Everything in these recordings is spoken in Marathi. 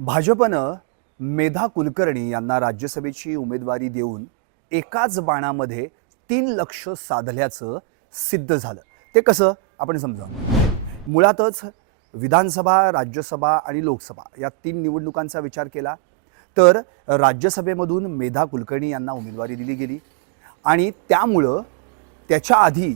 भाजपनं मेधा कुलकर्णी यांना राज्यसभेची उमेदवारी देऊन एकाच बाणामध्ये तीन लक्ष साधल्याचं सिद्ध झालं. ते कसं? आपण समजा मुळातच विधानसभा राज्यसभा आणि लोकसभा या तीन निवडणुकांचा विचार केला तर राज्यसभेमधून मेधा कुलकर्णी यांना उमेदवारी दिली गेली आणि त्यामुळं त्याच्या आधी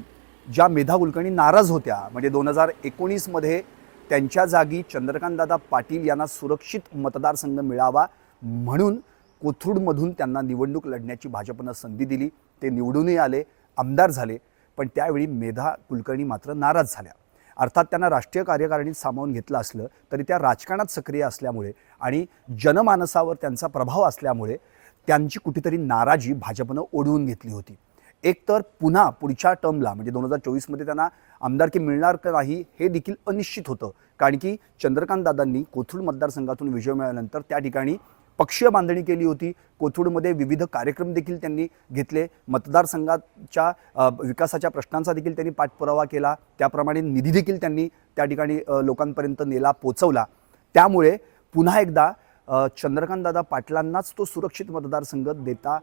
ज्या मेधा कुलकर्णी नाराज होत्या म्हणजे दोन हजार एकोणीसमध्ये त्यांच्या जागी चंद्रकांतदादा पाटील यांना सुरक्षित मतदारसंघ मिळावा म्हणून कोथरूडमधून त्यांना निवडणूक लढण्याची भाजपनं संधी दिली. ते निवडूनही आले आमदार झाले पण त्यावेळी मेधा कुलकर्णी मात्र नाराज झाल्या. अर्थात त्यांना राष्ट्रीय कार्यकारिणीत सामावून घेतलं असलं तरी त्या राजकारणात सक्रिय असल्यामुळे आणि जनमानसावर त्यांचा प्रभाव असल्यामुळे त्यांची कुठेतरी नाराजी भाजपनं ओढवून घेतली होती. एक तर पुन्हा पुढच्या टर्मला म्हणजे दोन हजार चोवीसमध्ये त्यांना आमदारकी मिळणार का नाही हे देखील अनिश्चित होतं. कारण की चंद्रकांत दादांनी कोथरूड मतदारसंघातून विजय मिळाल्यानंतर त्या ठिकाणी पक्षीय बांधणी केली होती. कोथरूडमध्ये विविध कार्यक्रम देखील त्यांनी घेतले. मतदारसंघाच्या विकासाच्या प्रश्नांचा देखील त्यांनी पाठपुरावा केला. त्याप्रमाणे निधी देखील त्यांनी त्या ठिकाणी लोकांपर्यंत नेला पोचवला. त्यामुळे पुन्हा एकदा चंद्रकांतदादा पाटलांनाच तो सुरक्षित मतदारसंघ देता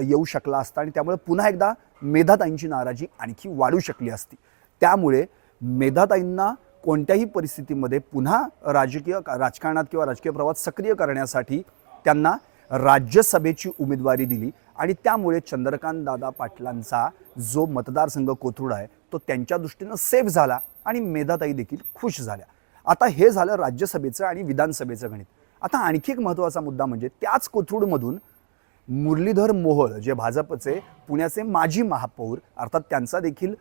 येऊ शकला असता आणि त्यामुळे पुन्हा एकदा मेधाताईंची नाराजी आणखी वाढू शकली असती. त्यामुळे मेधाताईंना कोणत्याही परिस्थितीमध्ये पुन्हा राजकीय राजकारणात किंवा राजकीय प्रवाहात सक्रिय करण्यासाठी त्यांना राज्यसभेची उमेदवारी दिली आणि त्यामुळे चंद्रकांत दादा पाटलांचा जो मतदारसंघ कोथरूड आहे तो त्यांच्या दृष्टीनं सेफ झाला आणि मेधाताई देखील खुश झाल्या. आता हे झालं राज्यसभेचं आणि विधानसभेचं गणित. आता आणखी एक महत्त्वाचा मुद्दा म्हणजे त्याच कोथरूडमधून मुरलीधर मोहोळ जे भाजपचे पुण्याचे माजी महापौर अर्थात त्यांचा देखील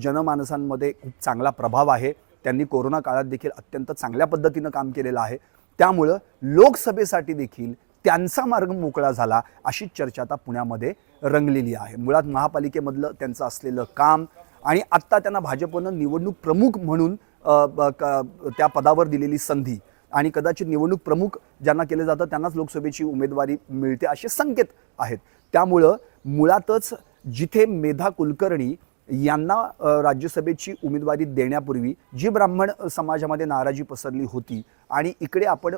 जनमानसांमध्ये खूप चांगला प्रभाव आहे. त्यांनी कोरोना काळात देखील अत्यंत चांगल्या पद्धतीनं काम केलेलं आहे. त्यामुळं लोकसभेसाठी देखील त्यांचा मार्ग मोकळा झाला अशी चर्चा आता पुण्यामध्ये रंगलेली आहे. मुळात महापालिकेमधलं त्यांचं असलेलं काम आणि आत्ता त्यांना भाजपनं निवडणूक प्रमुख म्हणून त्या पदावर दिलेली संधी आणि कदाचित निवडणूक प्रमुख ज्यांना केलं जातं त्यांनाच लोकसभेची उमेदवारी मिळते असे संकेत आहेत. त्यामुळं मुळातच जिथे मेधा कुलकर्णी यांना राज्यसभेची उमेदवारी देण्यापूर्वी जी ब्राह्मण समाजामध्ये नाराजी पसरली होती आणि इकडे आपण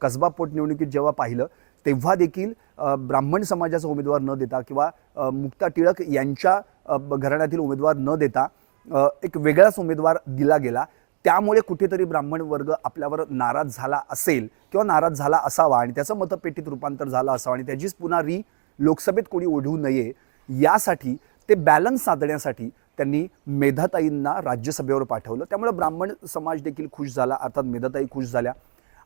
कसबा पोटनिवडणुकीत जेव्हा पाहिलं तेव्हा देखील ब्राह्मण समाजाचा उमेदवार न देता किंवा मुक्ता टिळक यांच्या घराण्यातील उमेदवार न देता एक वेगळाच उमेदवार दिला गेला. त्यामुळे कुठेतरी ब्राह्मण वर्ग आपल्यावर नाराज झाला असेल किंवा नाराज झाला असावा आणि त्याचं मतपेटीत रूपांतर झालं असावं आणि त्याचीच पुन्हा री लोकसभेत कोणी ओढवू नये यासाठी ते बॅलन्स साधण्यासाठी त्यांनी मेधाताईंना राज्यसभेवर पाठवलं. त्यामुळे ब्राह्मण समाज देखील खुश झाला अर्थात मेधाताई खुश झाल्या.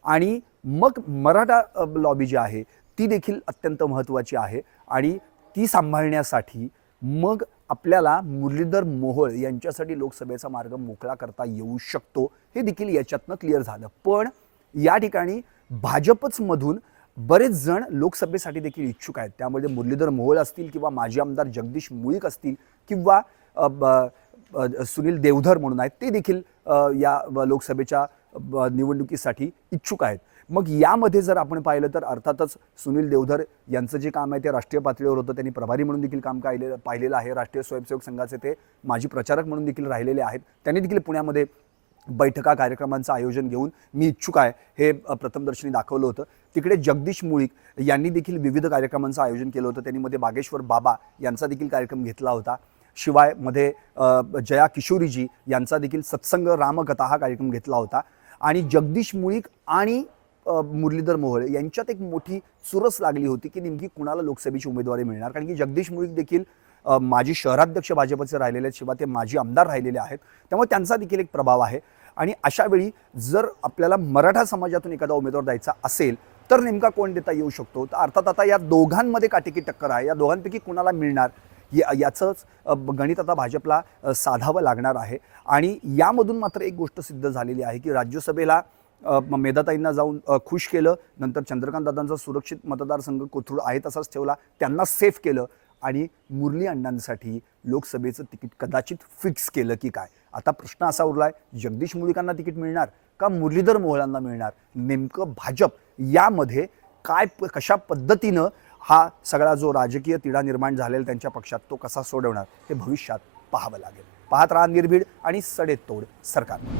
आणि मग मराठा लॉबी जी आहे ती देखील अत्यंत महत्त्वाची आहे. आणि ती सांभाळण्यासाठी मग आपल्याला मुरलीधर मोहोळ यांच्यासाठी लोकसभेचा मार्ग मोकळा करता येऊ शकतो हे देखील याच्यातनं क्लिअर झालं. पण या ठिकाणी भाजपच मधून बरेच जण लोकसभेसाठी देखील इच्छुक आहेत. त्यामध्ये मुरलीधर मोहोळ असतील किंवा माजी आमदार जगदीश मुळीक असतील किंवा ब- सुनील देवधर म्हणून आहेत ते देखील या लोकसभेच्या ब- निवडणुकीसाठी इच्छुक आहेत. मग यामध्ये जर आपण पाहिलं तर अर्थातच सुनील देवधर यांचं जे काम आहे ते राष्ट्रीय पातळीवर होतं. त्यांनी प्रभारी म्हणून देखील काम पाहिलेलं पाहिलेलं आहे. राष्ट्रीय स्वयंसेवक संघाचे ते माजी प्रचारक म्हणून देखील राहिलेले आहेत. त्यांनी देखील पुण्यामध्ये बैठका कार्यक्रमांचं आयोजन घेऊन मी इच्छुक आहे हे प्रथमदर्शनी दाखवलं होतं. तिकडे जगदीश मुळीक यांनी देखील विविध कार्यक्रमांचं आयोजन केलं होतं. त्यांनी मध्ये बागेश्वर बाबा यांचा देखील कार्यक्रम घेतला होता. शिवायमध्ये जया किशोरीजी यांचा देखील सत्संग रामकथा हा कार्यक्रम घेतला होता. आणि जगदीश मुळीक आणि मुरलीधर मोहोळ यांच्यात एक मोठी चुरस लागली होती की नेमकी कुणाला लोकसभेची उमेदवारी मिळणार? कारण की जगदीश मुळीक देखील माजी शहराध्यक्ष भाजपचे राहिलेले आहेत शिवाय ते माजी आमदार राहिलेले आहेत त्यामुळे त्यांचा देखील एक प्रभाव आहे. आणि अशा वेळी जर आपल्याला मराठा समाजातून एखादा उमेदवार द्यायचा असेल तर नेमका कोण देता येऊ शकतो? तर अर्थात आता या दोघांमध्ये काटेकी टक्कर आहे? या दोघांपैकी कुणाला मिळणार? या याचंच गणित आता भाजपला साधावं लागणार आहे. आणि यामधून मात्र एक गोष्ट सिद्ध झालेली आहे की राज्यसभेला मेधाताईंना जाऊन खुश केलं नंतर चंद्रकांत दादांचा सुरक्षित मतदारसंघ कोथरूड आहे तसाच ठेवला त्यांना सेफ केलं आणि मुरली अण्णांसाठी लोकसभेचं तिकीट कदाचित फिक्स केलं की काय? आता प्रश्न असा उरलाय जगदीश मुळीकांना तिकीट मिळणार का मुरलीधर मोहळांना मिळणार? नेमकं भाजप यामध्ये काय प- कशा पद्धतीनं हा सगळा जो राजकीय तिढा निर्माण झालेला त्यांच्या पक्षात तो कसा सोडवणार हे भविष्यात पाहावं लागेल. पाहत राहा निर्भीड आणि सडेतोड सरकार.